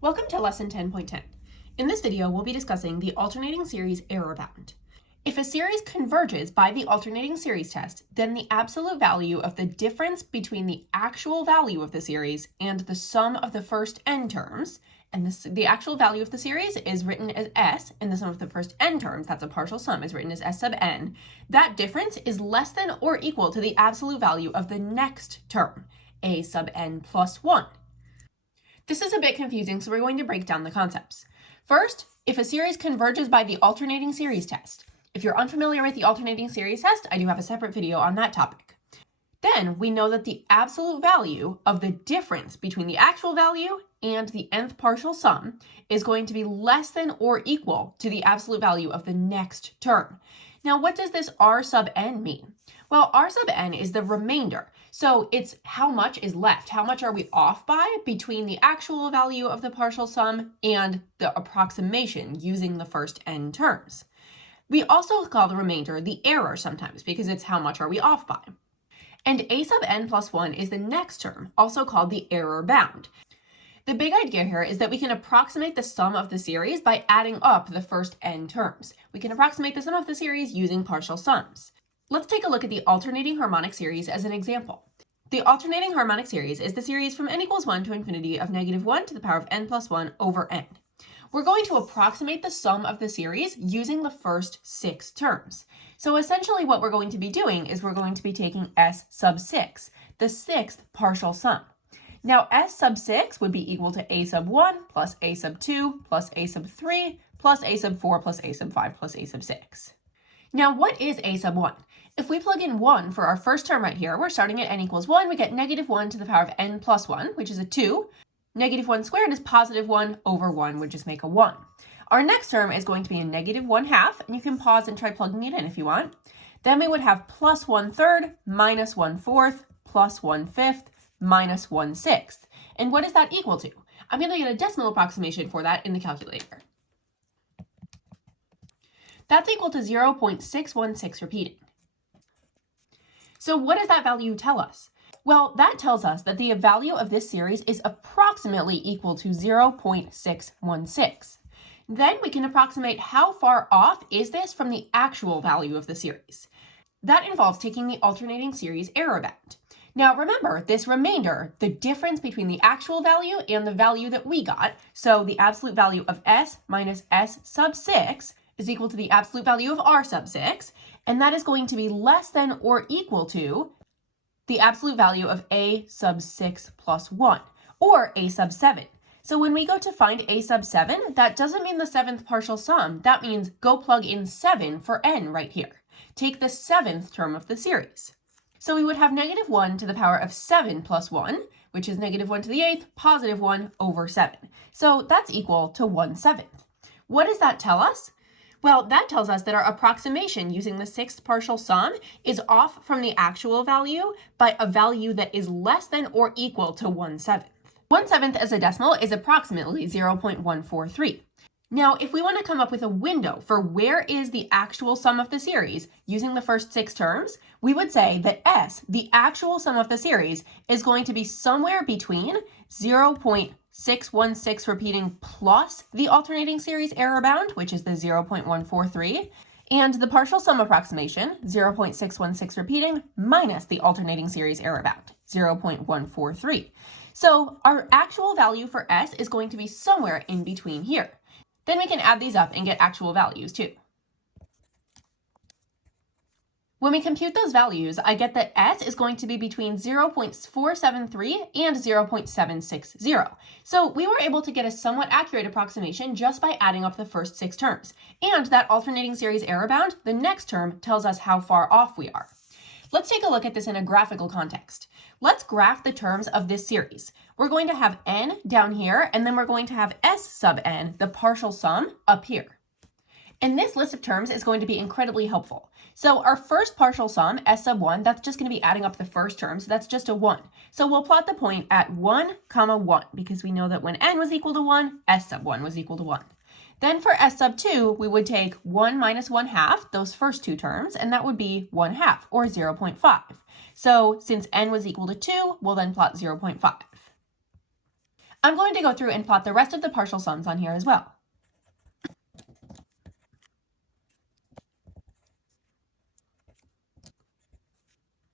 Welcome to lesson 10.10. In this video, we'll be discussing the alternating series error bound. If a series converges by the alternating series test, then the absolute value of the difference between the actual value of the series and the sum of the first n terms, and the actual value of the series is written as s, and the sum of the first n terms, that's a partial sum, is written as s sub n, that difference is less than or equal to the absolute value of the next term, a sub n plus 1. This is a bit confusing, so we're going to break down the concepts. First, if a series converges by the alternating series test. If you're unfamiliar with the alternating series test, I do have a separate video on that topic. Then we know that the absolute value of the difference between the actual value and the nth partial sum is going to be less than or equal to the absolute value of the next term. Now, what does this r sub n mean? Well, r sub n is the remainder. So it's how much is left. How much are we off by between the actual value of the partial sum and the approximation using the first n terms. We also call the remainder the error sometimes because it's how much are we off by. And a sub n plus 1 is the next term, also called the error bound. The big idea here is that we can approximate the sum of the series by adding up the first n terms. We can approximate the sum of the series using partial sums. Let's take a look at the alternating harmonic series as an example. The alternating harmonic series is the series from n equals 1 to infinity of negative 1 to the power of n plus 1 over n. We're going to approximate the sum of the series using the first 6 terms. So essentially what we're going to be doing is we're going to be taking s sub 6, the sixth partial sum. Now s sub 6 would be equal to a sub 1 plus a sub 2 plus a sub 3 plus a sub 4 plus a sub 5 plus a sub 6. Now what is a sub 1? If we plug in 1 for our first term right here, we're starting at n equals 1, we get negative 1 to the power of n plus 1, which is a 2. Negative 1 squared is positive 1 over 1, would just make a 1. Our next term is going to be a negative 1/2, and you can pause and try plugging it in if you want. Then we would have plus 1/3 minus 1/4 plus 1/5 minus 1/6. And what is that equal to? I'm going to get a decimal approximation for that in the calculator. That's equal to 0.616 repeating. So what does that value tell us? Well, that tells us that the value of this series is approximately equal to 0.616. Then we can approximate how far off is this from the actual value of the series. That involves taking the alternating series error bound. Now remember, this remainder, the difference between the actual value and the value that we got, so the absolute value of s minus s sub 6 is equal to the absolute value of r sub 6, and that is going to be less than or equal to the absolute value of a sub 6 plus 1, or a sub 7. So when we go to find a sub 7, that doesn't mean the seventh partial sum. That means go plug in 7 for n right here. Take the seventh term of the series. So we would have negative 1 to the power of 7 plus 1, which is negative 1 to the 8th, positive 1 over 7. So that's equal to 1/7. What does that tell us? Well, that tells us that our approximation using the sixth partial sum is off from the actual value by a value that is less than or equal to 1/7. 1/7 as a decimal is approximately 0.143. Now, if we want to come up with a window for where is the actual sum of the series using the first 6 terms, we would say that s, the actual sum of the series, is going to be somewhere between 0.616 repeating plus the alternating series error bound, which is the 0.143, and the partial sum approximation, 0.616 repeating minus the alternating series error bound, 0.143. So our actual value for s is going to be somewhere in between here. Then we can add these up and get actual values too. When we compute those values, I get that s is going to be between 0.473 and 0.760. So we were able to get a somewhat accurate approximation just by adding up the first 6 terms. And that alternating series error bound, the next term, tells us how far off we are. Let's take a look at this in a graphical context. Let's graph the terms of this series. We're going to have n down here, and then we're going to have s sub n, the partial sum, up here. And this list of terms is going to be incredibly helpful. So our first partial sum, s sub 1, that's just going to be adding up the first term, so that's just a 1. So we'll plot the point at 1, 1, because we know that when n was equal to 1, s sub 1 was equal to 1. Then for s sub 2, we would take 1 minus 1/2, those first 2 terms, and that would be 1/2, or 0.5. So since n was equal to 2, we'll then plot 0.5. I'm going to go through and plot the rest of the partial sums on here as well.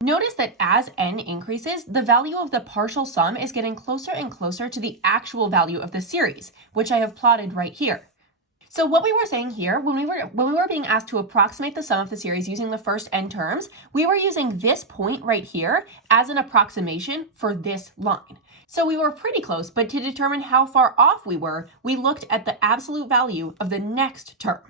Notice that as n increases, the value of the partial sum is getting closer and closer to the actual value of the series, which I have plotted right here. So what we were saying here, when we were being asked to approximate the sum of the series using the first n terms, we were using this point right here as an approximation for this line. So we were pretty close, but to determine how far off we were, we looked at the absolute value of the next term.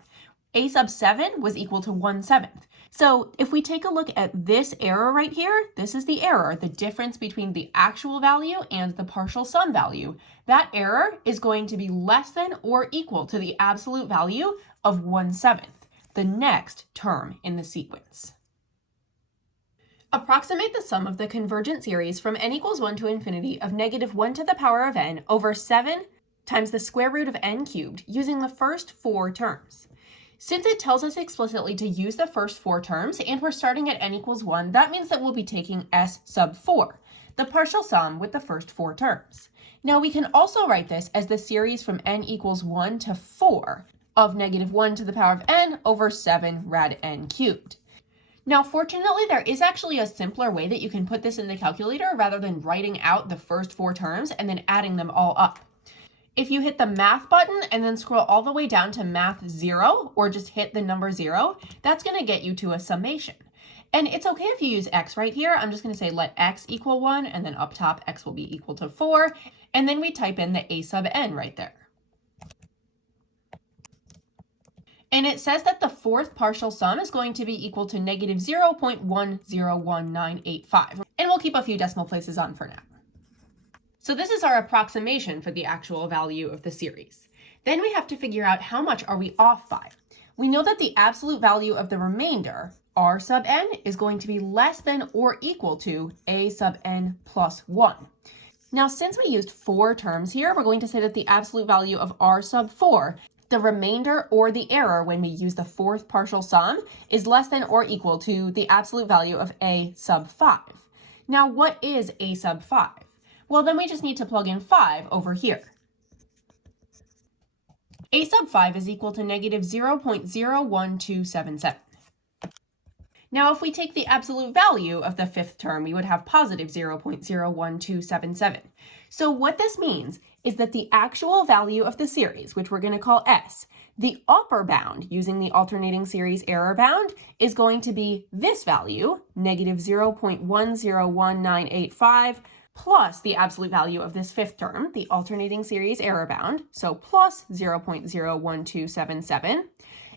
A sub 7 was equal to 1/7. So if we take a look at this error right here, this is the error, the difference between the actual value and the partial sum value. That error is going to be less than or equal to the absolute value of 1/7, the next term in the sequence. Approximate the sum of the convergent series from n equals 1 to infinity of -1 to the power of n over 7 times the square root of n cubed using the first 4 terms. Since it tells us explicitly to use the first 4 terms and we're starting at n equals 1, that means that we'll be taking s sub 4, the partial sum with the first 4 terms. Now we can also write this as the series from n equals 1 to 4 of -1 to the power of n over 7 rad n cubed. Now fortunately there is actually a simpler way that you can put this in the calculator rather than writing out the first 4 terms and then adding them all up. If you hit the math button and then scroll all the way down to math 0, or just hit the number 0, that's going to get you to a summation. And it's okay if you use x right here. I'm just going to say let x equal 1, and then up top x will be equal to 4, and then we type in the a sub n right there. And it says that the fourth partial sum is going to be equal to -0.101985. And we'll keep a few decimal places on for now. So this is our approximation for the actual value of the series. Then we have to figure out how much are we off by. We know that the absolute value of the remainder, r sub n, is going to be less than or equal to a sub n plus 1. Now, since we used 4 terms here, we're going to say that the absolute value of r sub 4, the remainder or the error when we use the fourth partial sum, is less than or equal to the absolute value of a sub 5. Now, what is a sub 5? Well, then we just need to plug in 5 over here. A sub 5 is equal to -0.01277. Now, if we take the absolute value of the fifth term, we would have positive 0.01277. So what this means is that the actual value of the series, which we're going to call s, the upper bound using the alternating series error bound is going to be this value, -0.101985, plus the absolute value of this fifth term, the alternating series error bound, so plus 0.01277.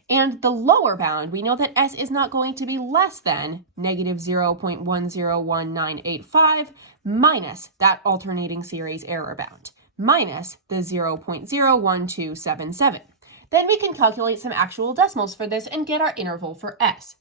And the lower bound, we know that s is not going to be less than -0.101985 minus that alternating series error bound, minus the 0.01277. Then we can calculate some actual decimals for this and get our interval for s.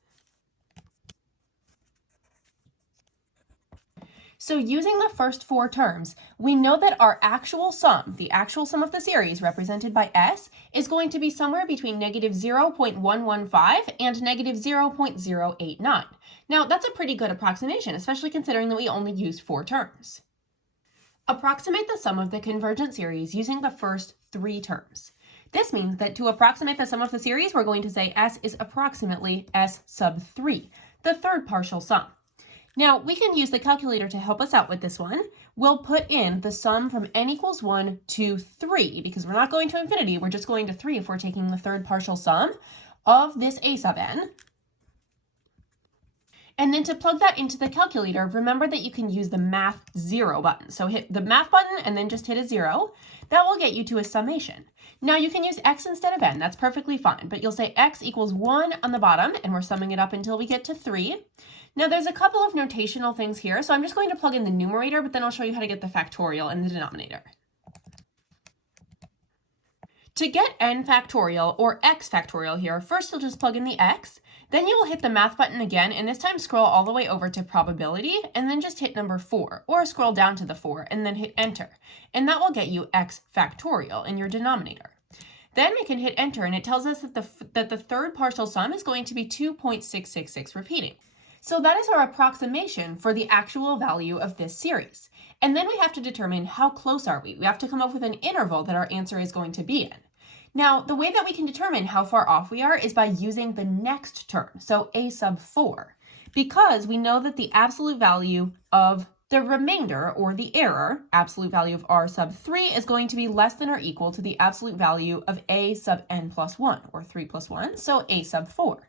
So using the first 4 terms, we know that our actual sum, the actual sum of the series represented by s, is going to be somewhere between -0.115 and -0.089. Now, that's a pretty good approximation, especially considering that we only used 4 terms. Approximate the sum of the convergent series using the first 3 terms. This means that to approximate the sum of the series, we're going to say s is approximately s sub 3, the third partial sum. Now, we can use the calculator to help us out with this one. We'll put in the sum from n equals 1 to 3, because we're not going to infinity, we're just going to 3 if we're taking the third partial sum of this a sub n. And then to plug that into the calculator, remember that you can use the math 0 button. So hit the math button and then just hit a 0. That will get you to a summation. Now you can use x instead of n, that's perfectly fine, but you'll say x equals 1 on the bottom, and we're summing it up until we get to 3. Now there's a couple of notational things here, so I'm just going to plug in the numerator, but then I'll show you how to get the factorial in the denominator. To get n factorial or x factorial here, first you'll just plug in the x, then you will hit the math button again, and this time scroll all the way over to probability, and then just hit number 4, or scroll down to the 4, and then hit enter. And that will get you x factorial in your denominator. Then we can hit enter, and it tells us that the third partial sum is going to be 2.666 repeating. So that is our approximation for the actual value of this series. And then we have to determine how close are we. We have to come up with an interval that our answer is going to be in. Now, the way that we can determine how far off we are is by using the next term, so a sub 4, because we know that the absolute value of the remainder, or the error, absolute value of r sub 3, is going to be less than or equal to the absolute value of a sub n plus 1, or 3 plus 1, so a sub 4.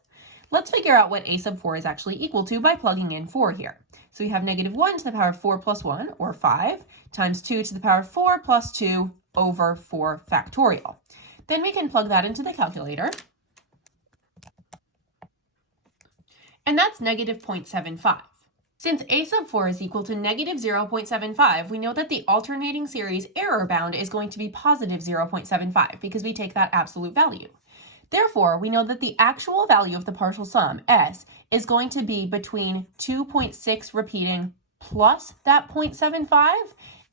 Let's figure out what a sub 4 is actually equal to by plugging in 4 here. So we have negative 1 to the power of 4 plus 1, or 5, times 2 to the power of 4 plus 2 over 4 factorial. Then we can plug that into the calculator. And that's negative 0.75. Since a sub 4 is equal to negative 0.75, we know that the alternating series error bound is going to be positive 0.75 because we take that absolute value. Therefore, we know that the actual value of the partial sum, s, is going to be between 2.6 repeating plus that 0.75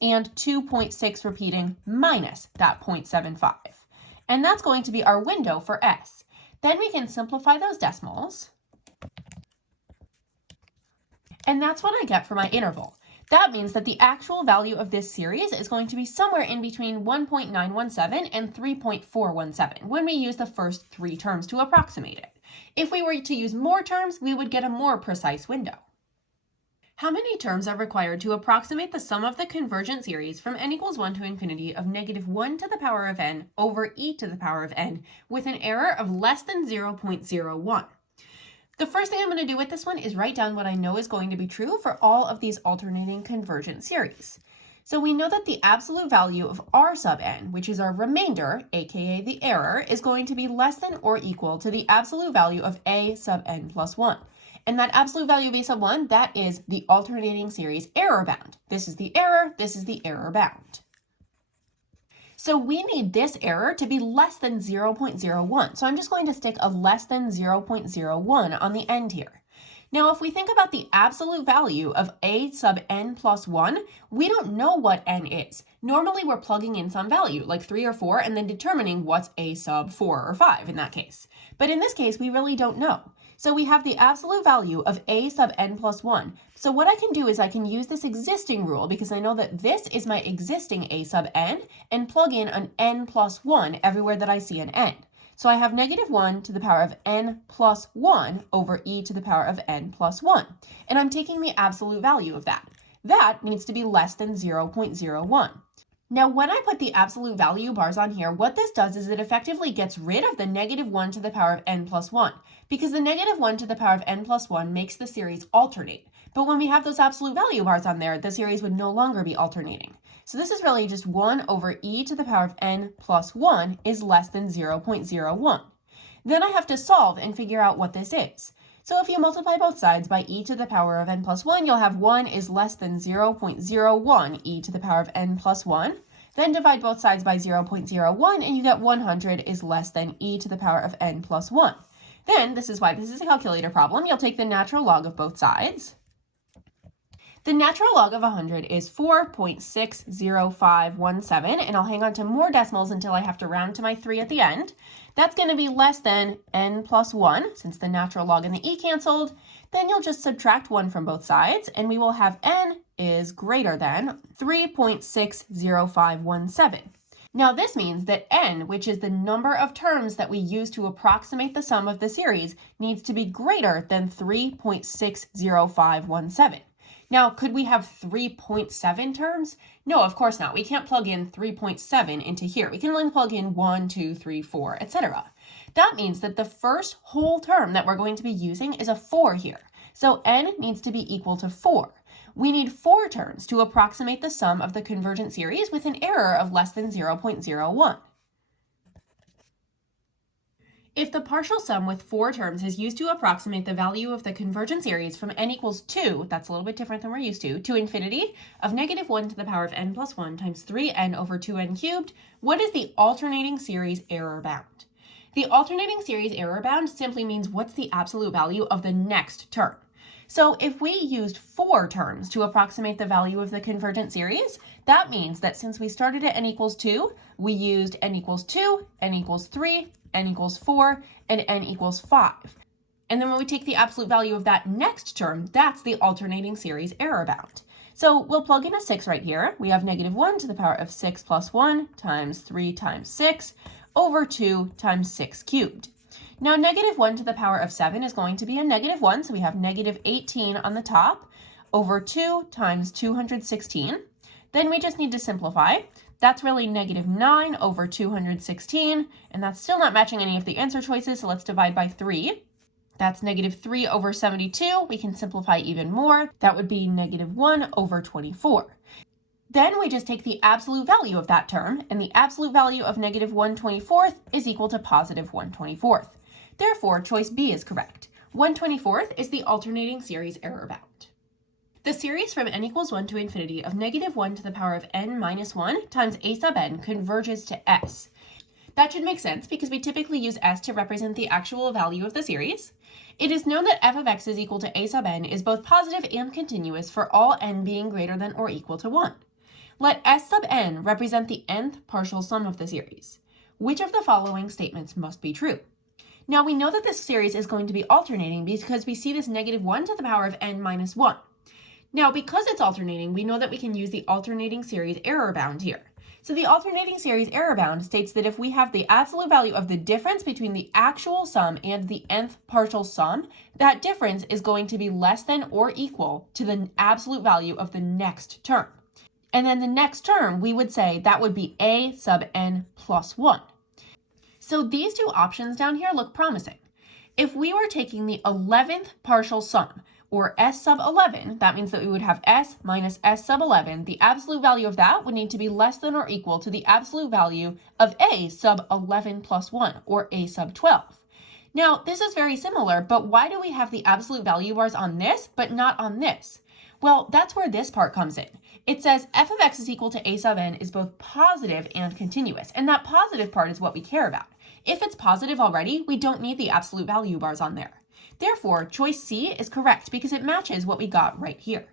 and 2.6 repeating minus that 0.75. And that's going to be our window for s. Then we can simplify those decimals. And that's what I get for my interval. That means that the actual value of this series is going to be somewhere in between 1.917 and 3.417 when we use the first 3 terms to approximate it. If we were to use more terms, we would get a more precise window. How many terms are required to approximate the sum of the convergent series from n equals 1 to infinity of negative 1 to the power of n over e to the power of n with an error of less than 0.01? The first thing I'm going to do with this one is write down what I know is going to be true for all of these alternating convergent series. So we know that the absolute value of r sub n, which is our remainder, aka the error, is going to be less than or equal to the absolute value of a sub n plus 1. And that absolute value of a sub 1, that is the alternating series error bound. This is the error, this is the error bound. So we need this error to be less than 0.01. So I'm just going to stick a less than 0.01 on the end here. Now, if we think about the absolute value of a sub n plus 1, we don't know what n is. Normally, we're plugging in some value, like 3 or 4, and then determining what's a sub 4 or 5 in that case. But in this case, we really don't know. So we have the absolute value of a sub n plus 1. So what I can do is I can use this existing rule because I know that this is my existing a sub n and plug in an n plus 1 everywhere that I see an n. So I have negative 1 to the power of n plus 1 over e to the power of n plus 1. And I'm taking the absolute value of that. That needs to be less than 0.01. Now, when I put the absolute value bars on here, what this does is it effectively gets rid of the negative 1 to the power of n plus 1, because the negative 1 to the power of n plus 1 makes the series alternate. But when we have those absolute value bars on there, the series would no longer be alternating. So this is really just 1 over e to the power of n plus 1 is less than 0.01. Then I have to solve and figure out what this is. So if you multiply both sides by e to the power of n plus 1, you'll have 1 is less than 0.01 e to the power of n plus 1. Then divide both sides by 0.01 and you get 100 is less than e to the power of n plus 1. Then, this is why this is a calculator problem, you'll take the natural log of both sides. The natural log of 100 is 4.60517, and I'll hang on to more decimals until I have to round to my 3 at the end. That's going to be less than n plus 1, since the natural log and the e canceled. Then you'll just subtract 1 from both sides, and we will have n is greater than 3.60517. Now this means that n, which is the number of terms that we use to approximate the sum of the series, needs to be greater than 3.60517. Now, could we have 3.7 terms? No, of course not. We can't plug in 3.7 into here. We can only plug in 1, 2, 3, 4, etc. That means that the first whole term that we're going to be using is a 4 here. So n needs to be equal to 4. We need 4 terms to approximate the sum of the convergent series with an error of less than 0.01. If the partial sum with 4 terms is used to approximate the value of the convergent series from n equals 2, that's a little bit different than we're used to infinity, of negative 1 to the power of n plus 1 times 3n over 2n cubed, what is the alternating series error bound? The alternating series error bound simply means what's the absolute value of the next term. So if we used 4 terms to approximate the value of the convergent series, that means that since we started at n equals 2, we used n equals 2, n equals 3, n equals 4, and n equals 5. And then when we take the absolute value of that next term, that's the alternating series error bound. So we'll plug in a 6 right here. We have negative 1 to the power of 6 plus 1 times 3 times 6 over 2 times 6 cubed. Now negative 1 to the power of 7 is going to be a negative 1, so we have negative 18 on the top over 2 times 216. Then we just need to simplify. That's really negative 9 over 216, and that's still not matching any of the answer choices, so let's divide by 3. That's negative 3 over 72. We can simplify even more. That would be negative 1 over 24. Then we just take the absolute value of that term, and the absolute value of negative 1/24 is equal to positive 1/24. Therefore, choice B is correct. 1/24 is the alternating series error bound. The series from n equals 1 to infinity of negative 1 to the power of n minus 1 times a sub n converges to s. That should make sense because we typically use s to represent the actual value of the series. It is known that f of x is equal to a sub n is both positive and continuous for all n being greater than or equal to 1. Let s sub n represent the nth partial sum of the series. Which of the following statements must be true? Now we know that this series is going to be alternating because we see this negative 1 to the power of n minus 1. Now because it's alternating, we know that we can use the alternating series error bound here. So the alternating series error bound states that if we have the absolute value of the difference between the actual sum and the nth partial sum, that difference is going to be less than or equal to the absolute value of the next term. And then the next term, we would say that would be a sub n plus 1. So these two options down here look promising. If we were taking the 11th partial sum, or s sub 11, that means that we would have s minus s sub 11. The absolute value of that would need to be less than or equal to the absolute value of a sub 11 plus 1, or a sub 12. Now, this is very similar, but why do we have the absolute value bars on this, but not on this? Well, that's where this part comes in. It says f of x is equal to a sub n is both positive and continuous, and that positive part is what we care about. If it's positive already, we don't need the absolute value bars on there. Therefore, choice C is correct because it matches what we got right here.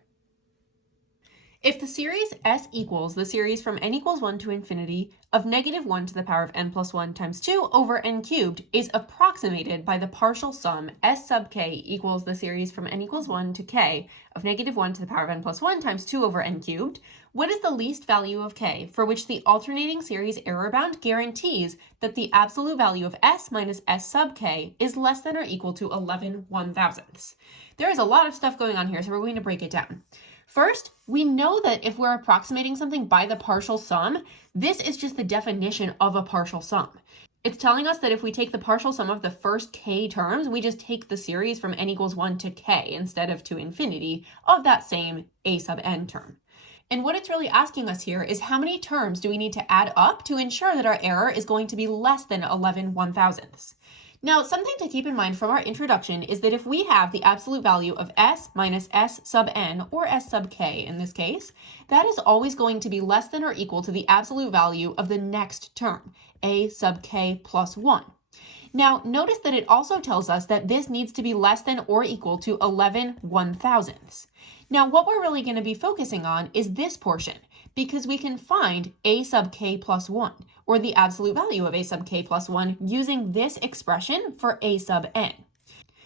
If the series S equals the series from n equals 1 to infinity of negative 1 to the power of n plus 1 times 2 over n cubed is approximated by the partial sum S sub k equals the series from n equals 1 to k of negative 1 to the power of n plus 1 times 2 over n cubed, what is the least value of k for which the alternating series error bound guarantees that the absolute value of s minus s sub k is less than or equal to 11/1000ths? There is a lot of stuff going on here, so we're going to break it down. First, we know that if we're approximating something by the partial sum, this is just the definition of a partial sum. It's telling us that if we take the partial sum of the first k terms, we just take the series from n equals 1 to k instead of to infinity of that same a sub n term. And what it's really asking us here is how many terms do we need to add up to ensure that our error is going to be less than 11/1000ths? Now, something to keep in mind from our introduction is that if we have the absolute value of s minus s sub n, or s sub k in this case, that is always going to be less than or equal to the absolute value of the next term, a sub k plus 1. Now, notice that it also tells us that this needs to be less than or equal to 11/1000ths. Now, what we're really going to be focusing on is this portion, because we can find a sub k plus 1, or the absolute value of a sub k plus 1, using this expression for a sub n.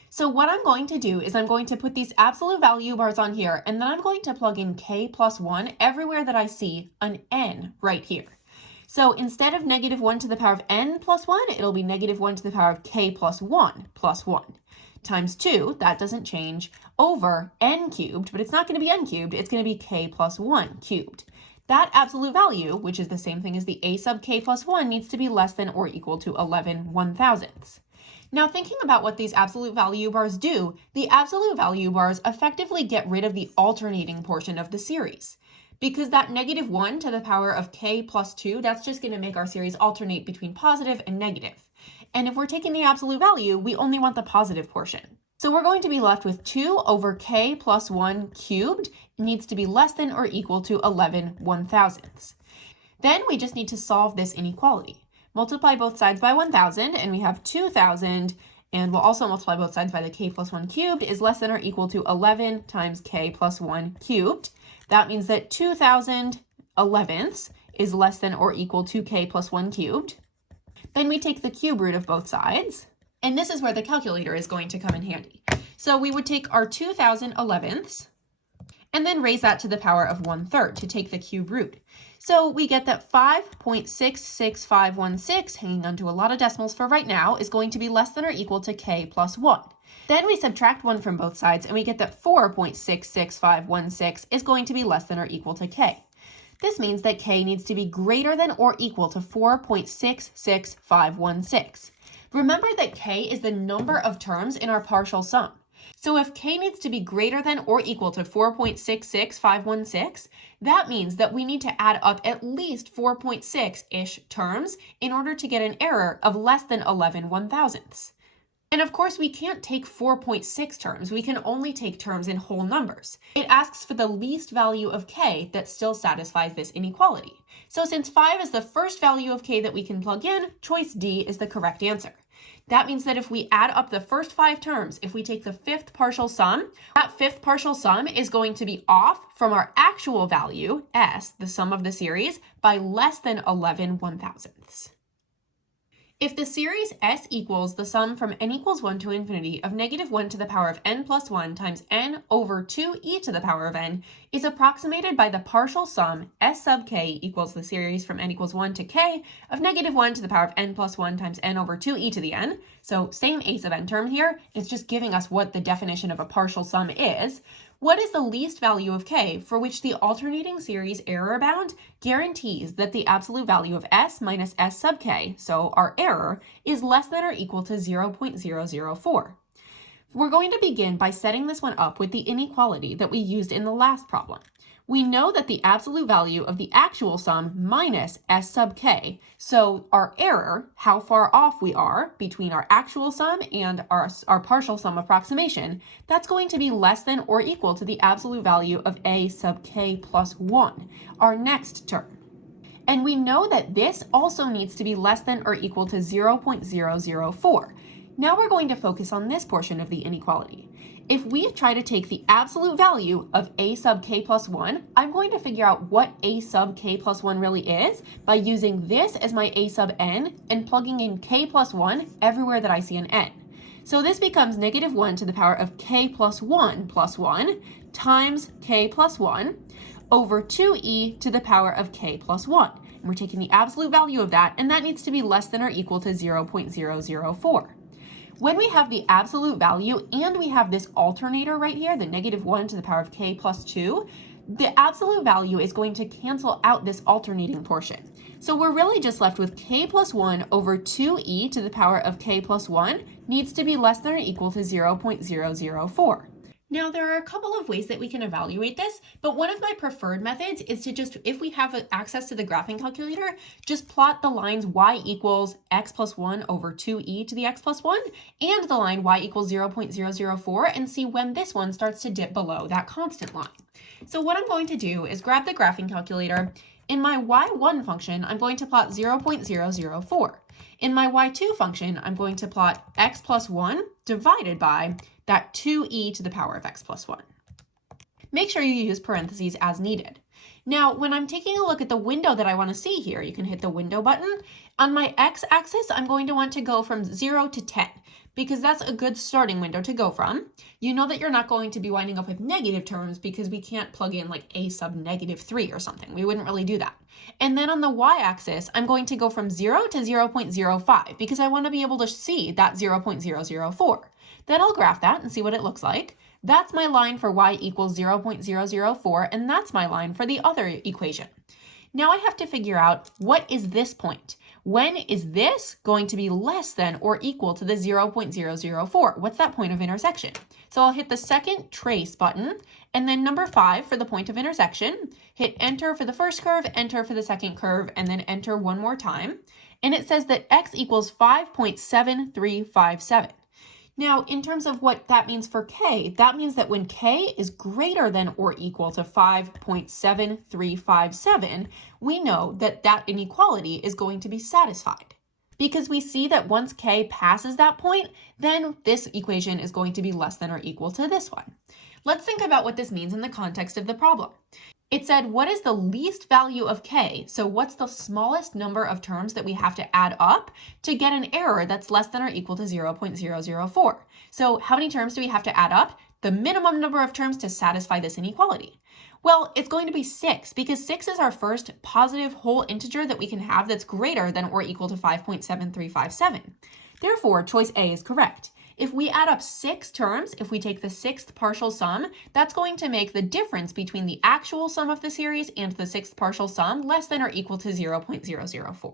So what I'm going to do is I'm going to put these absolute value bars on here, and then I'm going to plug in k plus 1 everywhere that I see an n right here. So instead of negative 1 to the power of n plus 1, it'll be negative 1 to the power of k plus 1 plus 1. Times 2, that doesn't change, over n cubed, but it's not going to be n cubed, it's going to be k plus 1 cubed. That absolute value, which is the same thing as the a sub k plus 1, needs to be less than or equal to 11/1000ths. Now, thinking about what these absolute value bars do, the absolute value bars effectively get rid of the alternating portion of the series. Because that negative 1 to the power of k plus 2, that's just going to make our series alternate between positive and negative. And if we're taking the absolute value, we only want the positive portion. So we're going to be left with 2 over k plus 1 cubed needs to be less than or equal to 11/1000ths. Then we just need to solve this inequality. Multiply both sides by 1,000, and we have 2,000, and we'll also multiply both sides by the k plus 1 cubed is less than or equal to 11 times k plus 1 cubed. That means that 2,011ths is less than or equal to k plus 1 cubed. Then we take the cube root of both sides, And this is where the calculator is going to come in handy. So we would take our 2011ths and then raise that to the power of 1/3 to take the cube root. So we get that 5.66516, hanging on to a lot of decimals for right now, is going to be less than or equal to k plus 1. Then we subtract 1 from both sides, and we get that 4.66516 is going to be less than or equal to k. This means that k needs to be greater than or equal to 4.66516. Remember that k is the number of terms in our partial sum. So if k needs to be greater than or equal to 4.66516, that means that we need to add up at least 4.6-ish terms in order to get an error of less than 11 1/1000ths. And of course, we can't take 4.6 terms. We can only take terms in whole numbers. It asks for the least value of k that still satisfies this inequality. So since 5 is the first value of k that we can plug in, choice D is the correct answer. That means that if we add up the first 5 terms, if we take the fifth partial sum, that fifth partial sum is going to be off from our actual value, S, the sum of the series, by less than 11 1/1000ths. If the series S equals the sum from n equals 1 to infinity of -1 to the power of n plus 1 times n over 2e to the power of n is approximated by the partial sum S sub k equals the series from n equals 1 to k of -1 to the power of n plus 1 times n over 2e to the n, so same a sub n term here, it's just giving us what the definition of a partial sum is. What is the least value of k for which the alternating series error bound guarantees that the absolute value of s minus s sub k, so our error, is less than or equal to 0.004? We're going to begin by setting this one up with the inequality that we used in the last problem. We know that the absolute value of the actual sum minus s sub k, so our error, how far off we are between our actual sum and our partial sum approximation, that's going to be less than or equal to the absolute value of a sub k plus 1, our next term. And we know that this also needs to be less than or equal to 0.004. Now we're going to focus on this portion of the inequality. If we try to take the absolute value of a sub k plus 1, I'm going to figure out what a sub k plus 1 really is by using this as my a sub n and plugging in k plus 1 everywhere that I see an n. So this becomes -1 to the power of k plus 1 times k plus 1 over 2e to the power of k plus 1. And we're taking the absolute value of that, and that needs to be less than or equal to 0.004. When we have the absolute value and we have this alternator right here, the -1 to the power of k plus 2, the absolute value is going to cancel out this alternating portion. So we're really just left with k plus 1 over 2e to the power of k plus 1 needs to be less than or equal to 0.004. Now, there are a couple of ways that we can evaluate this, but one of my preferred methods is to just, if we have access to the graphing calculator, just plot the lines y equals x plus 1 over 2e to the x plus 1 and the line y equals 0.004 and see when this one starts to dip below that constant line. So what I'm going to do is grab the graphing calculator. In my y1 function, I'm going to plot 0.004. In my y2 function, I'm going to plot x plus 1 divided by that 2e to the power of x plus 1. Make sure you use parentheses as needed. Now, when I'm taking a look at the window that I want to see here, you can hit the window button. On my x-axis, I'm going to want to go from 0 to 10 because that's a good starting window to go from. You know that you're not going to be winding up with negative terms because we can't plug in like a sub -3 or something. We wouldn't really do that. And then on the y-axis, I'm going to go from 0 to 0.05 because I want to be able to see that 0.004. Then I'll graph that and see what it looks like. That's my line for y equals 0.004, and that's my line for the other equation. Now I have to figure out, what is this point? When is this going to be less than or equal to the 0.004? What's that point of intersection? So I'll hit the second trace button, and then number 5 for the point of intersection. Hit enter for the first curve, enter for the second curve, and then enter one more time. And it says that x equals 5.7357. Now, in terms of what that means for k, that means that when k is greater than or equal to 5.7357, we know that that inequality is going to be satisfied. Because we see that once k passes that point, then this equation is going to be less than or equal to this one. Let's think about what this means in the context of the problem. It said, what is the least value of k? So what's the smallest number of terms that we have to add up to get an error that's less than or equal to 0.004? So how many terms do we have to add up? The minimum number of terms to satisfy this inequality. Well, it's going to be 6 because 6 is our first positive whole integer that we can have that's greater than or equal to 5.7357. Therefore, choice A is correct. If we add up 6 terms, if we take the 6th partial sum, that's going to make the difference between the actual sum of the series and the 6th partial sum less than or equal to 0.004.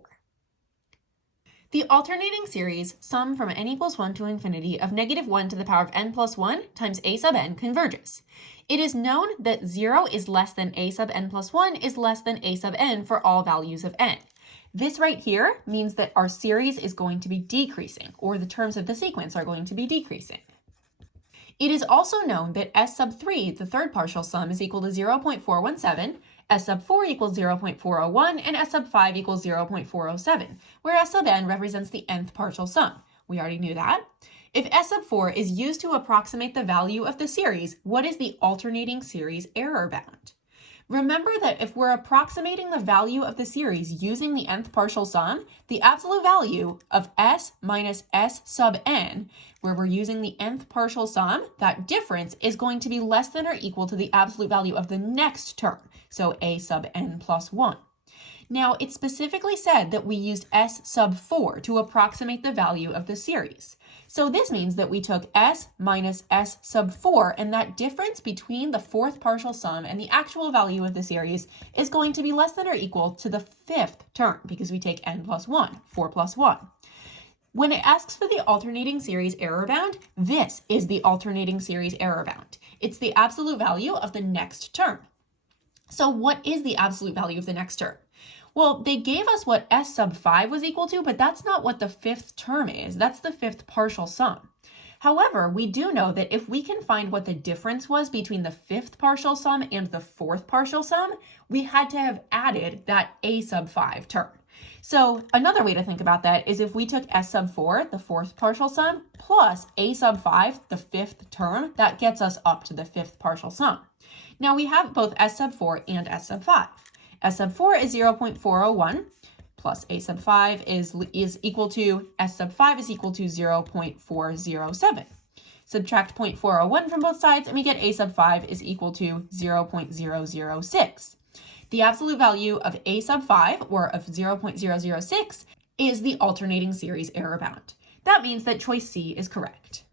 The alternating series sum from n equals 1 to infinity of -1 to the power of n plus 1 times a sub n converges. It is known that 0 is less than a sub n plus 1 is less than a sub n for all values of n. This right here means that our series is going to be decreasing, or the terms of the sequence are going to be decreasing. It is also known that s sub 3, the third partial sum, is equal to 0.417, s sub 4 equals 0.401, and s sub 5 equals 0.407, where s sub n represents the nth partial sum. We already knew that. If s sub 4 is used to approximate the value of the series, what is the alternating series error bound? Remember that if we're approximating the value of the series using the nth partial sum, the absolute value of s minus s sub n, where we're using the nth partial sum, that difference is going to be less than or equal to the absolute value of the next term, so a sub n plus 1. Now, it specifically said that we used s sub 4 to approximate the value of the series. So this means that we took s minus s sub 4, and that difference between the fourth partial sum and the actual value of the series is going to be less than or equal to the fifth term, because we take n plus 1, 4 plus 1. When it asks for the alternating series error bound, this is the alternating series error bound. It's the absolute value of the next term. So what is the absolute value of the next term? Well, they gave us what s sub 5 was equal to, but that's not what the fifth term is. That's the fifth partial sum. However, we do know that if we can find what the difference was between the fifth partial sum and the fourth partial sum, we had to have added that a sub 5 term. So another way to think about that is if we took s sub 4, the fourth partial sum, plus a sub 5, the fifth term, that gets us up to the fifth partial sum. Now we have both s sub 4 and s sub 5. S sub 4 is 0.401 plus a sub 5 is equal to s sub 5 is equal to 0.407. Subtract 0.401 from both sides and we get a sub 5 is equal to 0.006. The absolute value of a sub 5, or of 0.006, is the alternating series error bound. That means that choice C is correct.